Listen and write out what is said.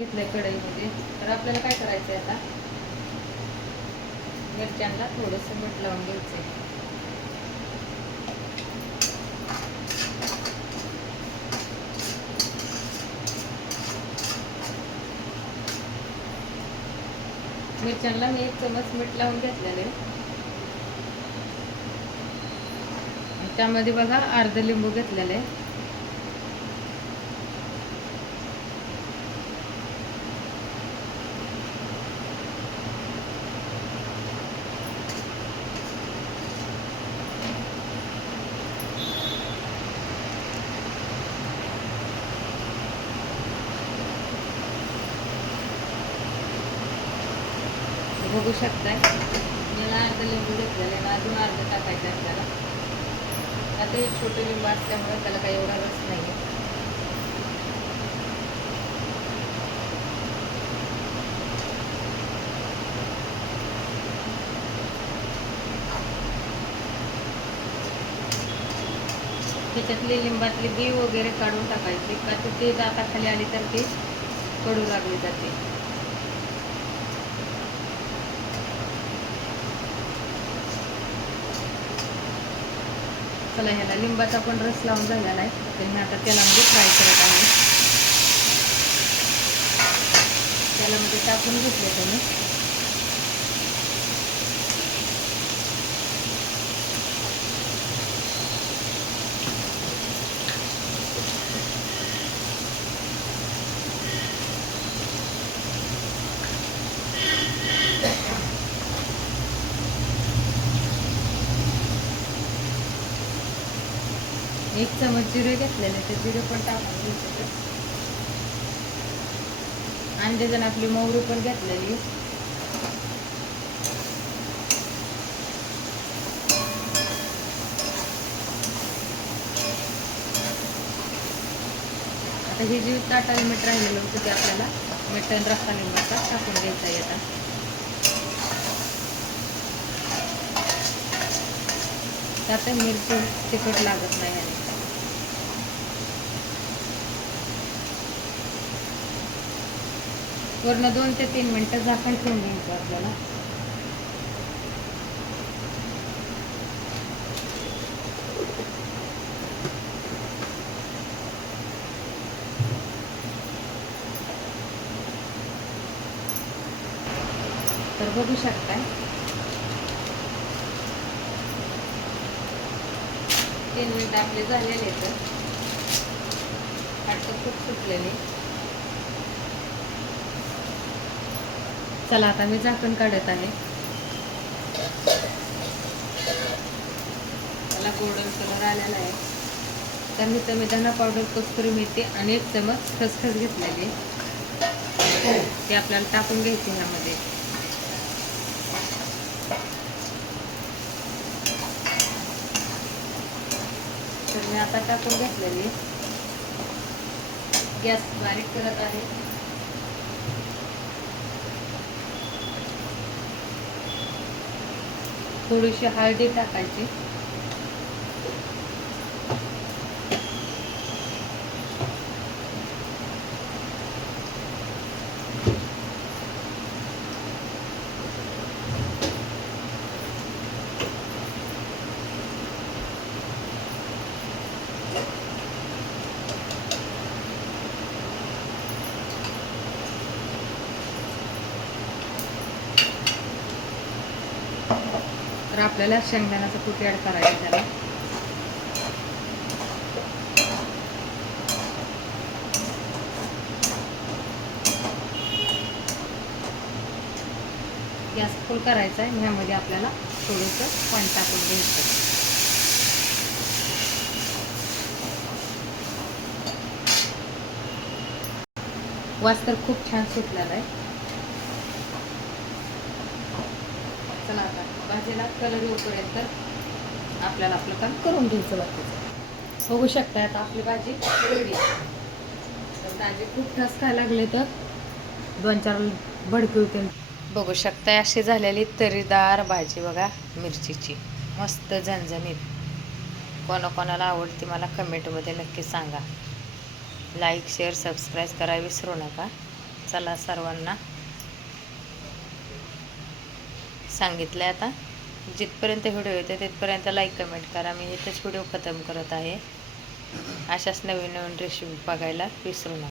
घेतलंय कढईमध्ये. तर आपल्याला काय करायचं आहे आता, मिरच्यांना थोडंसं मीठ लावून घ्यायचं आहे. मिरच्यांना मी 1 चमच मीठ लावून घेतलेलं आहे. त्यामध्ये बघा अर्ध लिंबू घेतलेलं आहे. बघू शकताय मला अर्ध लिंबू घेतलेलं आहे. अजून अर्ध टाकायचं आहे आपल्याला. आता हे छोटे लिंबू असल्यामुळे त्याला काही एवढा रस नाही आहे. त्याच्यातली लिंबातली बी वगैरे काढून टाकायची, का तर ते दाताखाली आली तर ते कडू लागली जाते. चला, ह्याला लिंबाचा पण रस लावून झालेला आहे. तर मी आता तेलामध्ये फ्राय करत आहे. तेलामध्ये टाकून घेतले तुम्ही. एक चमच जिरे घेतलेले, ते जिरे पण टाकून घ्यायचे. अंदाजाने आपली मोहरी पण घेतलेली. आता हे जे ताटाला मीठ राहिलेलं होतं ते आपल्याला मटण रस्सा लिंबाचा टाकून घ्यायचा येतात. त्यात मिरची तिखट लागत नाही आणि वरनं 2 ते 3 मिनटं झाकण ठेवून घ्यायचं आपल्याला. तर बघू शकताय 3 मिनिट आपले झालेले. तर फाटक खूप सुटलेले. चला, आता मी झाकण काढत आहे. त्याला गोल्डन कलर आलेला आहे. त्यानंतर मी धना पावडर, कस्तुरी मेथी आणि 1 चमच खसखस घेतलेली, ते आपल्याला टाकून घ्यायचे ह्यामध्ये. तर मी आता टाकून घेतलेली. गॅस बारीक करत आहे. थोडीशी हळदी टाकायची. तर आपल्याला शेंगदाण्याचं कूट ॲड करायचं त्याला. गॅस फुल करायचा आहे. ह्यामध्ये आपल्याला थोडंसं पाणी टाकून घ्यायचं. वास तर खूप छान सुटलेला आहे. चला, आता भाजीला कलर येऊपर्यंत आपल्याला आपलं काम करून घ्यायचं बाकीचं. बघू शकता आता आपली भाजी रेडी. तर भाजी खूप ठस खायला लागले तर 2-4 भडकी होते. बघू शकता अशी झालेली तरीदार भाजी बघा, मिरचीची मस्त झणझणीत. कोणाकोणाला आवडते मला कमेंटमध्ये नक्की सांगा. लाईक, शेअर, सबस्क्राईब करायला विसरू नका. चला सर्वांना सांगितलं आहे. आता जिथपर्यंत व्हिडिओ येते तिथपर्यंत लाईक कमेंट करा. मी इथेच व्हिडिओ खतम करत आहे. अशाच नवीन नवीन रेसिपी बघायला विसरू नका.